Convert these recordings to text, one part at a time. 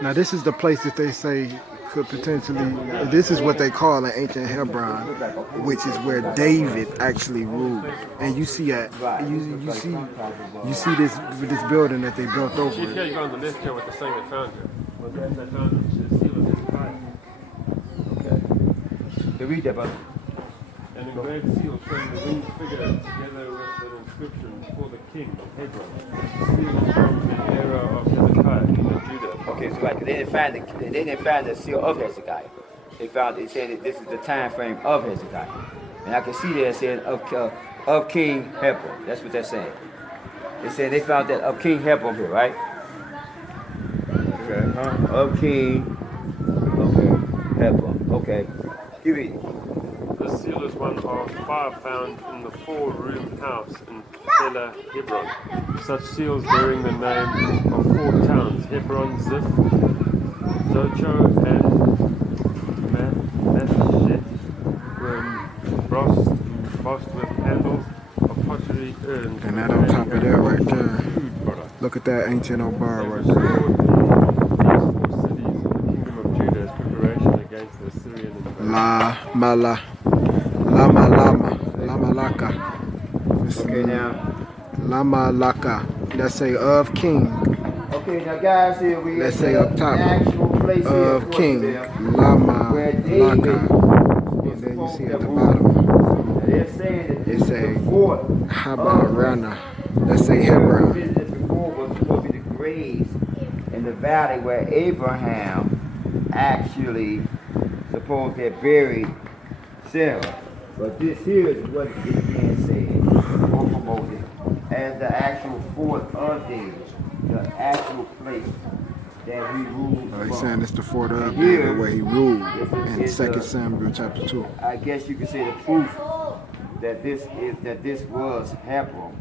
Now this is the place that they say could potentially, this is what they call an ancient Hebron, which is where David actually ruled. And you see you see this building that they built over You it. go on the left here with the same they found you. Well, they found the seal of his pride. Okay. To read that, brother. An engraved seal showing the winged figure together with an inscription for the king of Hebron. The seal is from the era of Hezekiah, king of Judah. Okay, so right, they didn't find the seal of Hezekiah. They said that this is the time frame of Hezekiah. And I can see there it said of King Hebron. That's what they're saying. They said they found that of King Hebron here, right? Okay, of King Hebron. Okay. You read it. This seal is one of 5 found in the 4-room house in Bethlehem. Such seals bearing the name of 4 towns: Hebron, Ziph, Zocho, and Mephibosheth, were embossed with handles of pottery urns. And that on top of that right there. Look at that ancient obara right there. These 4 cities in the kingdom of Judah as preparation against the Assyrian invasion. Lama-laka. Okay, now. Lama-laka. Let's say of king. Okay, now guys, here we Let's say up top. actual place Of here, king. where David Lama-laka. And then you see at the bottom. They're saying that It this say is the fort. Habarana. Let's say Hebron. Visited before was supposed to be the graves in the valley where Abraham actually supposed to have buried Sarah. But this here is what is being said or promoted as the actual fort of David, the actual place that he ruled He's from. saying it's the fort of Here, David where he ruled in is 2 Samuel chapter 2. I guess you could say the proof that this was Hebron.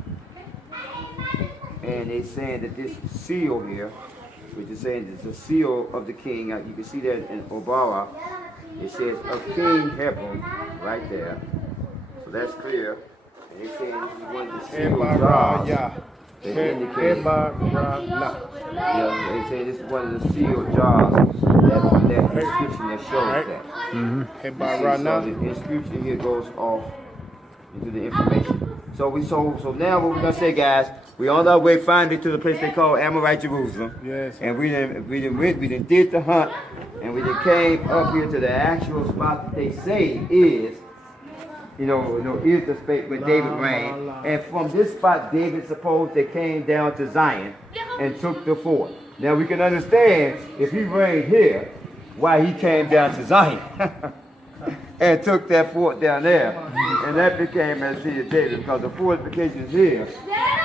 And they saying that this seal here, which is saying it's the seal of the king. You can see that in Obara. It says of King Hebron right there. So that's clear. And they're saying this is one of the seal jars that indicate. Yeah, they say this is one of the seal jars that inscription that shows that. So the inscription here goes off into the information. So now what we're gonna say, guys, we on our way finally to the place they call Amorite Jerusalem. Yes. And we done did the hunt, and we done came up here to the actual spot that they say is, is the space where David reigned. And from this spot, David supposed they came down to Zion and took the fort. Now we can understand if he reigned here, why he came down to Zion. And took that fort down there. And that became as he David, because the fortifications here,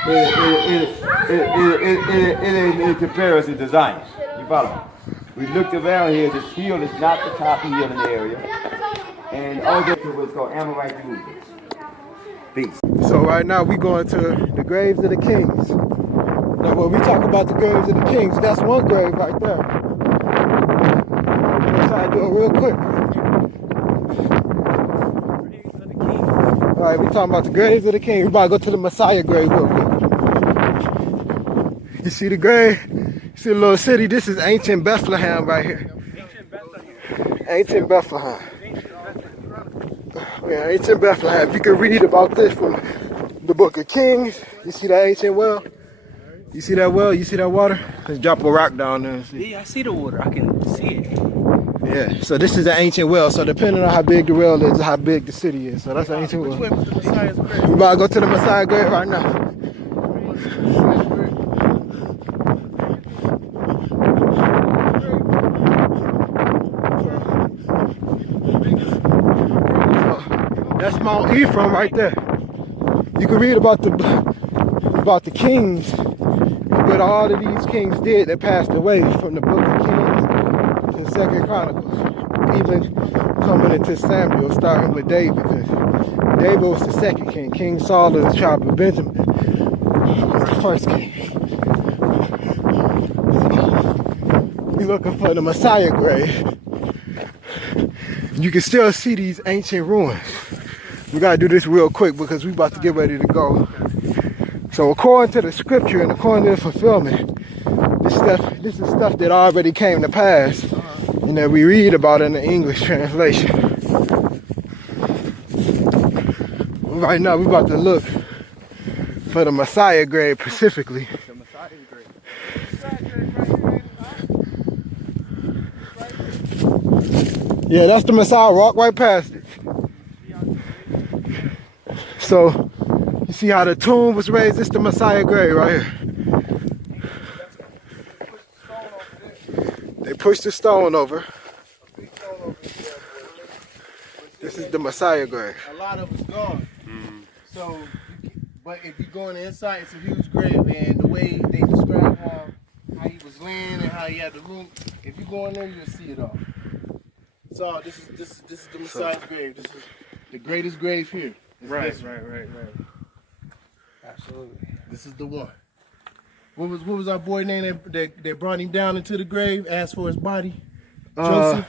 it ain't in comparison to Zion. You follow me? We looked around here, this hill is not the top hill in the area. And all this is what's called Amorite Jerusalem. Peace. So right now we going to the graves of the kings. Now when we talk about the graves of the kings, that's one grave right there. Let's try to do it real quick. Alright, we talking about the graves of the kings. We about to go to the Messiah grave real quick. You see the grave? You see the little city? This is ancient Bethlehem right here. Ancient Bethlehem. Yeah, ancient Bethlehem. You can read about this from the book of Kings. You see that ancient well? You see that well? You see that water? Let's drop a rock down there and see. Yeah, I see the water. I can see it. Yeah, so this is the ancient well. So depending on how big the well is, how big the city is. So that's the ancient well. We about to go to the Messiah grave right now. That's Mount Ephraim right there. You can read about the kings, what all of these kings did that passed away from the book of Kings to 2 Chronicles, even coming into Samuel, starting with David, because David was the second king. King Saul of the tribe of Benjamin was the first king. We're looking for the Messiah grave. You can still see these ancient ruins. We gotta do this real quick because we about to get ready to go. So according to the scripture and according to the fulfillment, this is stuff that already came to pass, and that we read about in the English translation. Right now, we're about to look for the Messiah grave specifically. The Messiah's grave. Yeah, that's the Messiah. Walk right past it. So, you see how the tomb was raised? It's the Messiah grave right here. They pushed the stone over. This is the Messiah grave. A lot of it's gone. So, but if you go on the inside, it's a huge grave, and the way they describe how he was laying and how he had the room, if you go in there, you'll see it all. So this is the Messiah's grave. This is the greatest grave here. Right. Absolutely. This is the one. What was our boy name that brought him down into the grave? Asked for his body. Joseph.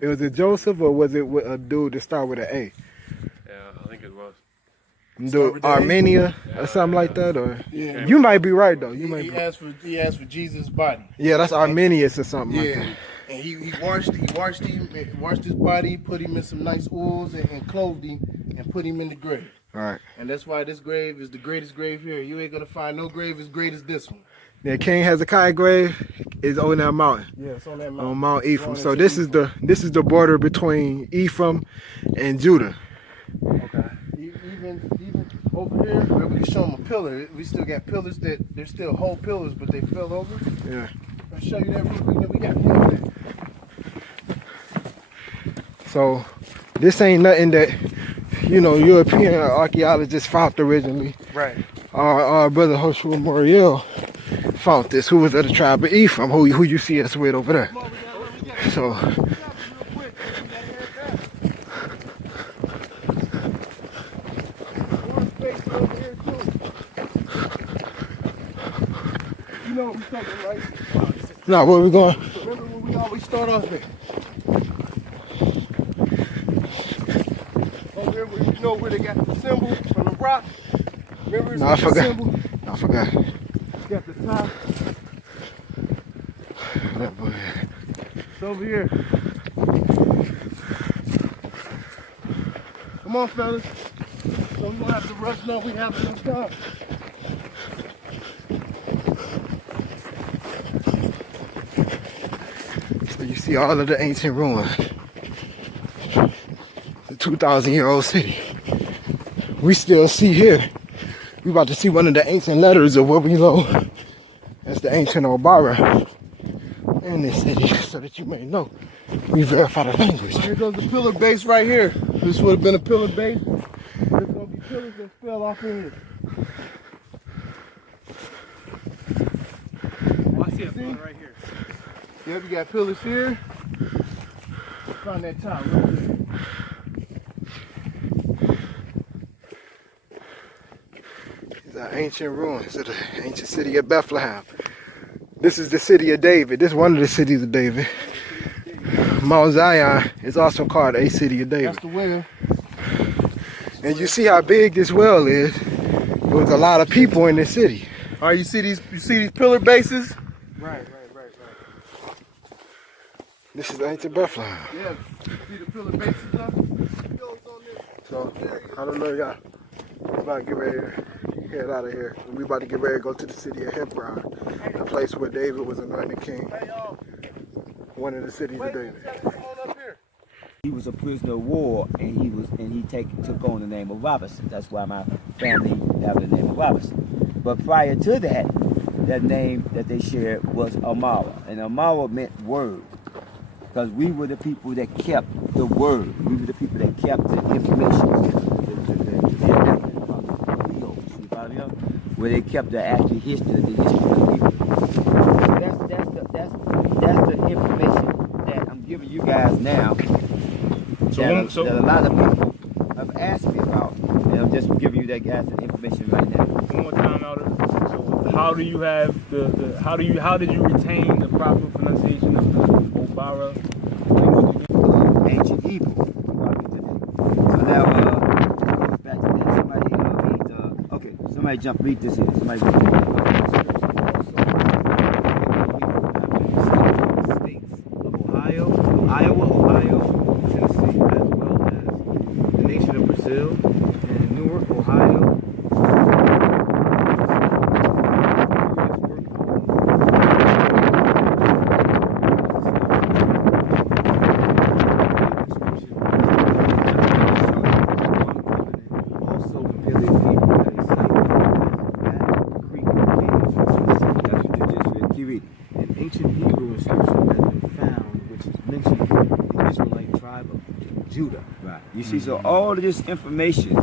It was it Joseph, or was it with a dude that started with an A? Yeah, I think it was. Dude, Armenia or something like that, or Yeah. you might be right though. You might He be. asked for Jesus' body. Yeah, that's Arminius or something like Yeah. that. And he washed his body, put him in some nice oils, and clothed him, and put him in the grave. All right. And that's why this grave is the greatest grave here. You ain't gonna find no grave as great as this one. The King Hezekiah grave is on that mountain, Yeah, it's on that on Mount Ephraim. Going So into this is the border between Ephraim and Judah. Okay. Even over here, where we can show them a pillar, we still got pillars that they're still whole pillars, but they fell over. Yeah. I'll show you that real quick. That we got pillars there. So this ain't nothing that European archaeologists found originally. Right. Our brother Howshua Amariel found this, who was of the tribe of Ephraim, who you see us with over there. So You know what we're talking, right? now where we going? Remember when we always start off with? Over here, where you know where they got the symbol from the rock? Remember it's No, I got the forgot. symbol? I forgot. Got the top. That boy. It's over here. Come on, fellas. So we don't have to rush now. We have enough time. So you see all of the ancient ruins. The 2,000-year-old city. We still see here. We about to see one of the ancient letters of where we know. That's the ancient Obara in this city, so that you may know. We verify the language. Here goes the pillar base right here. This would have been a pillar base. There's gonna be pillars that fell off in here. Oh, I see a pillar right here. Yep, we got pillars here. Find that top right there. These are ancient ruins of the ancient city of Bethlehem. This is the city of David. This is one of the cities of David. Mount Zion is also called a city of David. That's the well. And you see how big this well is. There was a lot of people in this city. All right, you see these pillar bases? Right. This is ancient Bethlehem. Yeah. See the pillar bases up? So, I don't know, y'all. We're about to get ready to head out of here. We about to get ready to go to the city of Hebron, the place where David was anointed king. One of the cities of David. Come on up here. He was a prisoner of war, and he took on the name of Robinson. That's why my family have the name of Robinson. But prior to that, that name that they shared was Amara, and Amara meant word, because we were the people that kept the word. We were the people that kept the information, where they kept the actual history, the history of the people. That's the information that I'm giving you guys now. That a lot of people have asked me about, and I'm just giving you that guys the information right now. One more time, Elder. So, how do you have how did you retain the proper pronunciation of the Obara language? Ancient Hebrew. So now, it goes back to that. Somebody read. Okay, somebody read this here. Somebody read this. Hebrew inscription that has been found, which is mentioned the Israelite tribe of Judah. Right. You see, so all of this information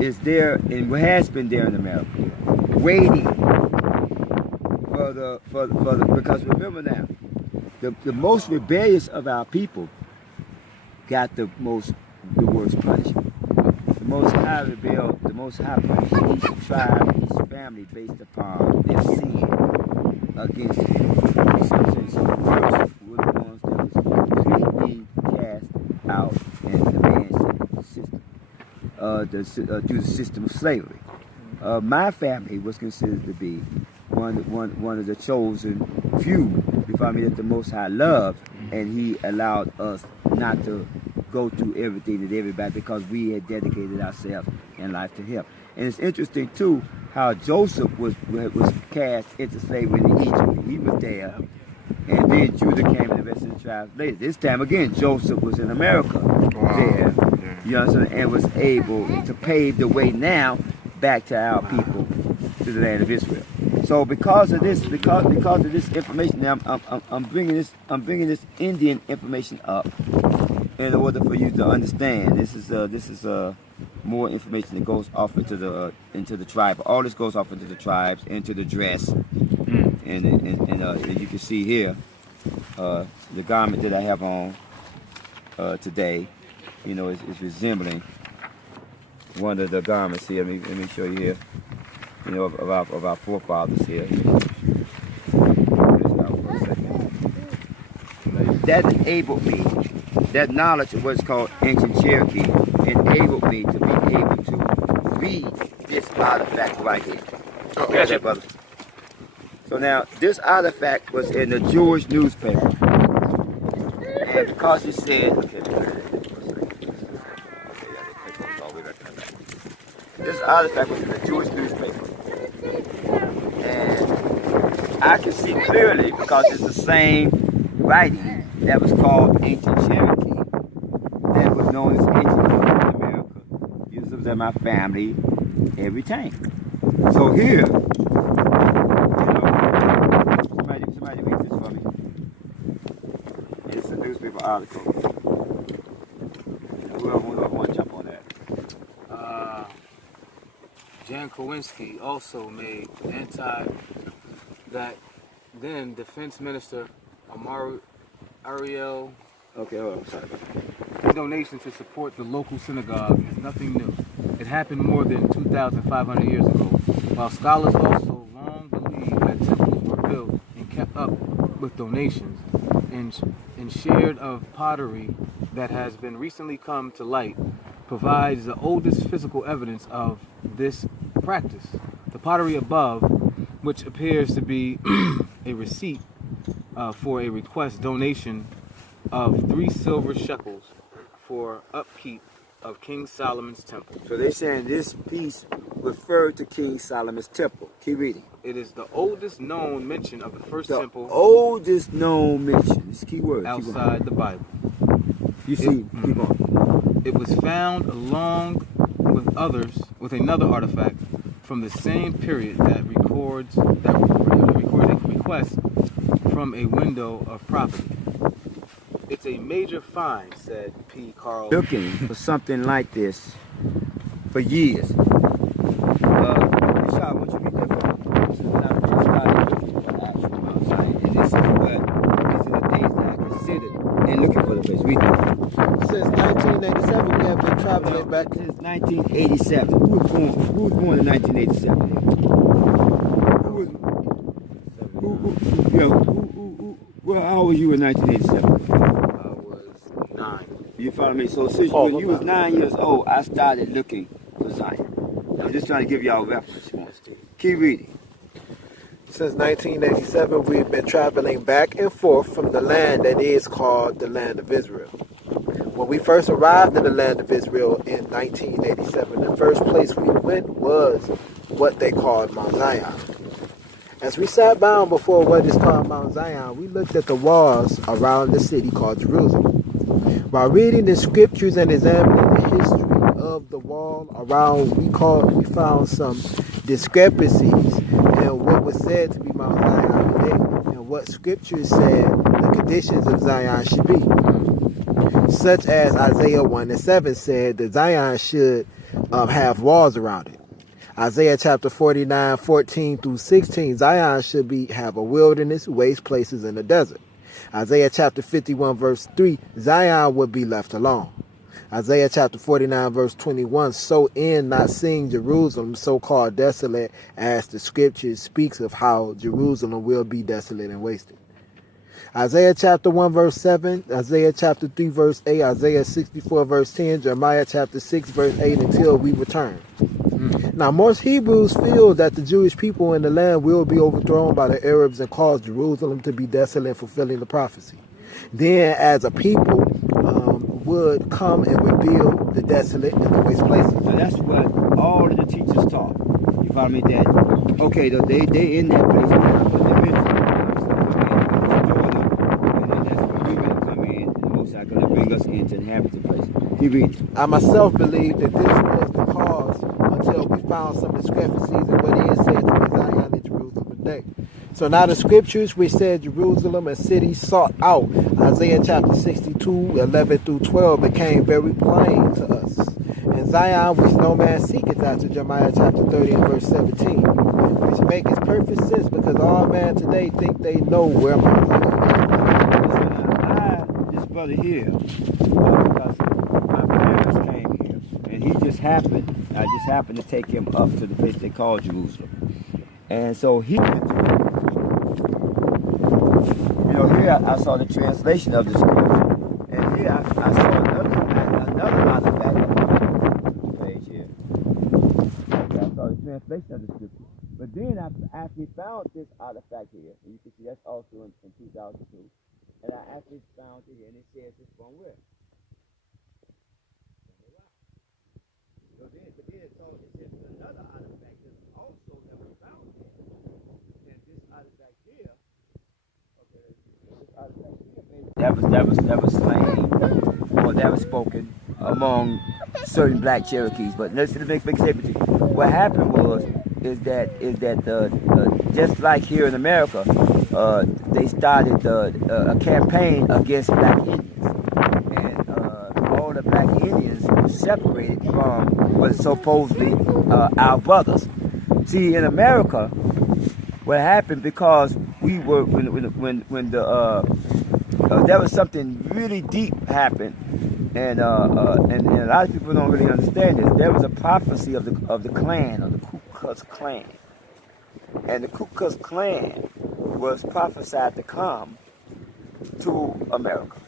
is there and has been there in America, waiting for the because remember now, the most rebellious of our people got the worst punishment. The most high rebelled, the most high punished each tribe, each family based upon their sin against him. So the first were the ones that was completely cast out and the man system, through the system of slavery. My family was considered to be one of the chosen few, before me, that the Most High loved, and He allowed us not to go through everything that everybody, because we had dedicated ourselves in life to Him. And it's interesting too how Joseph was cast into slavery in Egypt. He was there, and then Judah came and the rest of the tribes later. This time again, Joseph was in America there, you know, and was able to pave the way now back to our people, to the land of Israel. So because of this information, now I'm bringing this Indian information up in order for you to understand. This is more information that goes off into the tribe. All this goes off into the tribes, into the dress, and you can see here the garment that I have on today. You know, is resembling one of the garments here. Let me show you here. You know, of our forefathers here. That enabled me, that knowledge of what's called ancient Cherokee, enabled me to be able to read this artifact right here. Okay, that, brother. So now, this artifact was in the Jewish newspaper. And because it said, this artifact was in the Jewish newspaper. And I can see clearly, because it's the same writing that was called ancient Cherokee, that was known as ancient in America. Used it as my family every time. So here, somebody read this for me. It's a newspaper article. Whoever want to jump on that. Jan Kowinski also made that then Defense Minister Ariel donation to support the local synagogue is nothing new. It happened more than 2,500 years ago, while scholars also long believed that temples were built and kept up with donations and shared of pottery that has been recently come to light provides the oldest physical evidence of this practice. The pottery above, which appears to be a receipt for a request donation of 3 silver shekels for upkeep of King Solomon's temple. So they're saying this piece referred to King Solomon's temple. Keep reading. It is the oldest known mention of the first temple. Oldest known mention. This key word. Outside the Bible. You see, keep on. It was found along with another artifact from the same period that records a request from a window of property. It's a major find, said P. Carl. Looking for something like this for years. Rashad, what you read that for? This is when I first started looking for actual Mount Zion, and these are the things that I considered in looking for the place. Read that. Since 1987, we have been traveling back. Since 1987. Who was born in 1987? How old were you in 1987? I was 9. You follow me? So since when you was 9 years old, I started looking for Zion. I'm just trying to give y'all a reference. Keep reading. Since 1987, we've been traveling back and forth from the land that is called the land of Israel. When we first arrived in the land of Israel in 1987, the first place we went was what they called Mount Zion. As we sat down before what is called Mount Zion, we looked at the walls around the city called Jerusalem. While reading the scriptures and examining the history of the wall around, we found some discrepancies in what was said to be Mount Zion today and what scriptures said the conditions of Zion should be. Such as Isaiah 1:7 said that Zion should have walls around it. Isaiah chapter 49:14-16, Zion should have a wilderness, waste places in the desert. Isaiah chapter 51 verse 3, Zion would be left alone. Isaiah chapter 49 verse 21, so in not seeing Jerusalem so-called desolate, as the scriptures speaks of how Jerusalem will be desolate and wasted. Isaiah chapter 1 verse 7, Isaiah chapter 3 verse 8, Isaiah 64 verse 10, Jeremiah chapter 6 verse 8, until we return. Now, most Hebrews feel that the Jewish people in the land will be overthrown by the Arabs and cause Jerusalem to be desolate, fulfilling the prophecy. Then, as a people, would come and rebuild the desolate and the waste places. Now that's what all of the teachers taught. You follow me? That okay, they in that place now, but eventually that's when we will come in, and the Most High going to bring us in to inhabit the place. Keep reading. I myself believe that this was the cause until we found some discrepancies in what is said to be Zion and Jerusalem today. So now the scriptures which said Jerusalem, a city sought out, Isaiah chapter 62:11-12, became very plain to us. And Zion which no man seeketh after, Jeremiah chapter 30 and verse 17, which makes perfect sense because all men today think they know where my Zion is. This brother here, because my parents came here, and I just happened to take him up to the place they call Jerusalem. And so he went to here I saw the translation of the scripture, and here I saw another artifact on the page here. I saw the translation of the scripture, but then I actually found this artifact here, and you can see that's also in 2002, and I actually found it here, and it says it's from where? So then, but then it says another artifact that's also that was found here, and this artifact here. That was slain, or that was spoken among certain black Cherokees. But let's make a statement to you. What happened is that just like here in America, they started a campaign against black Indians, and all the black Indians were separated from what supposedly our brothers. See, in America, what happened because we were when there was something really deep happened, and a lot of people don't really understand this. There was a prophecy of the Klan, of the Ku Klux Klan, and the Ku Klux Klan was prophesied to come to America,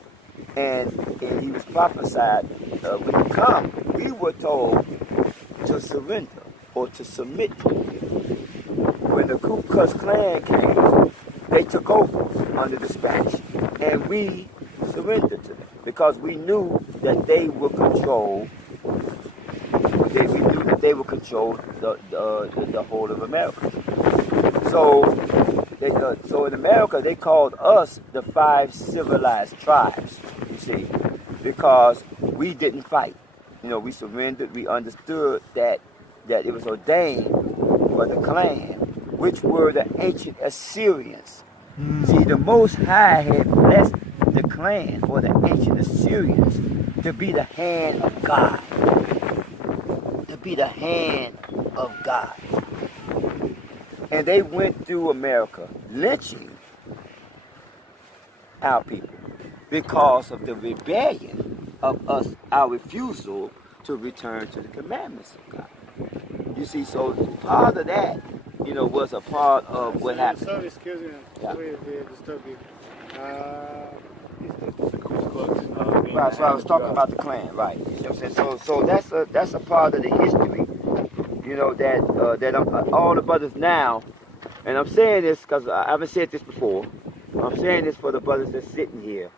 and he was prophesied when he come, we were told to surrender or to submit to him. When the Ku Klux Klan came, they took over under the Spanish, and we surrendered to them because we knew that they would control. We knew that they would control the whole of America. So in America they called us the 5 civilized tribes. You see, because we didn't fight. We surrendered. We understood that it was ordained for the Klan, which were the ancient Assyrians. See, the Most High had blessed the Klan, or the ancient Assyrians, to be the hand of God. To be the hand of God. And they went through America lynching our people because of the rebellion of us, our refusal to return to the commandments of God. You see, so part of that, was a part of what happened. Sorry, excuse me. Yeah. We disturb you. Right, so I was talking about the Klan, right? You know what I'm saying? So that's a part of the history, that all the brothers now, and I'm saying this because I haven't said this before. I'm saying this for the brothers that's sitting here.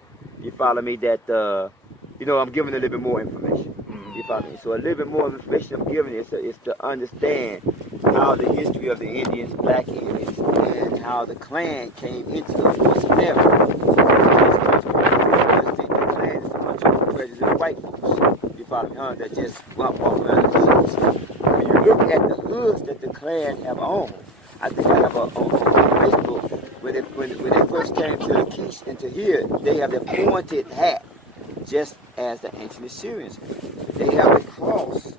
You follow me? That I'm giving a little bit more information. You follow me? So a little bit more information I'm giving is to understand how the history of the Indians, black Indians, and how the Klan came into North America. The Klan is a bunch of prejudiced white folks. You follow me? That just walk around the hoods. When you look at the hoods that the Klan have on, I think I have on Facebook where when they first came to the Kish and to here, they have the pointed hat, just as the ancient Assyrians. They have the cross,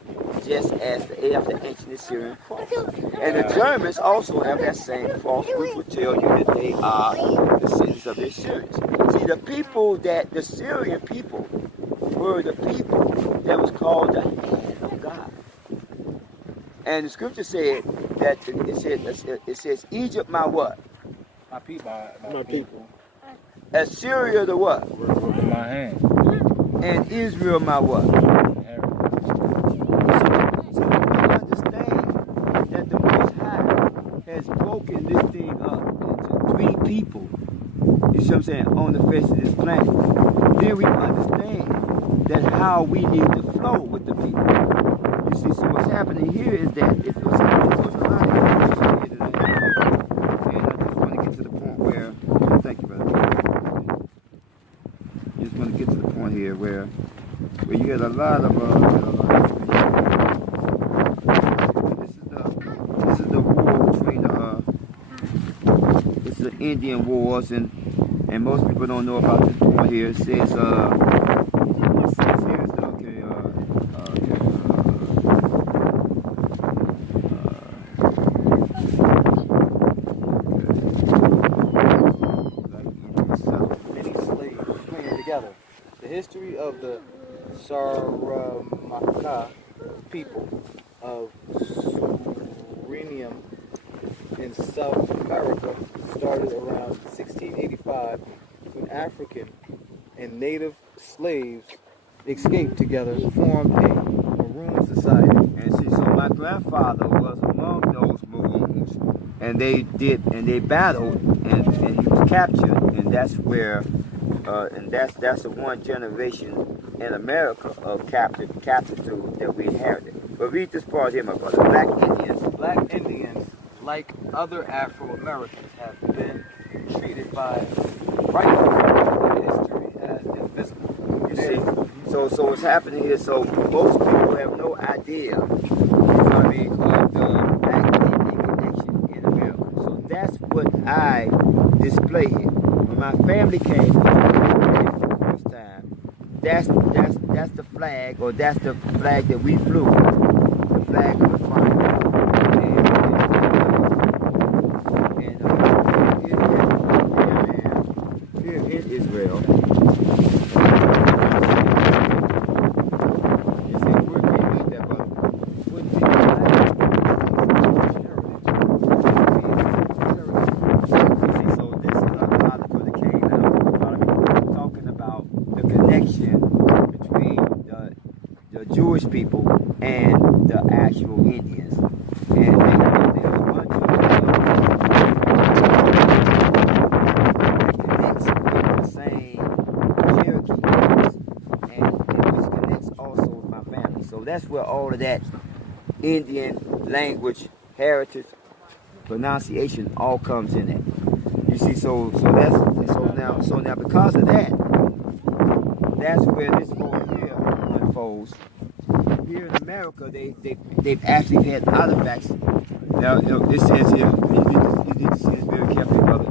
just as they have the ancient Assyrian cross. And the Germans also have that same cross, which would tell you that they are descendants of the Assyrians. See, the Syrian people were the people that was called the hand of God. And the scripture said that it says Egypt my what? My people. My people. Assyria the what? In my hand. And Israel my what? So we understand that the Most High has broken this thing up into 3 people. You see what I'm saying? On the face of this planet. Then we understand that how we need to flow with the people. You see, so what's happening here is that there's a lot of information here today. And I just want to get to the point where, thank you, brother. Just want to get to the point here where you get a lot of this is the war between this is the Indian wars, and most people don't know about this point here. It says here is Many slaves came together. The history of the Saramaka people of Sumarian in South America started around 1685 when African and native slaves escaped together, formed a maroon society. And see, so my grandfather was among those Maroons, and they battled, and he was captured, and that's where, and that's the one generation in America of captive that we inherited. But read this part here, my brother. Black Indians, like other Afro-Americans, have been treated by writers in history as invisible. You see, so what's happening here? So most people have no idea, of the Black Indian connection in America. So that's what I display here. When my family came for the first time, that's the flag, or that's the flag that we flew, the flag of the fire. Here in Israel. Jewish people and the actual Indians, and there's a bunch of connects with the same Cherokee, and which connects also with my family. So that's where all of that Indian language, heritage, pronunciation all comes in it. You see, so now because of that, that's where this story here unfolds. Here in America, they've actually had artifacts. Now, it says here, you need to see this very carefully, brother.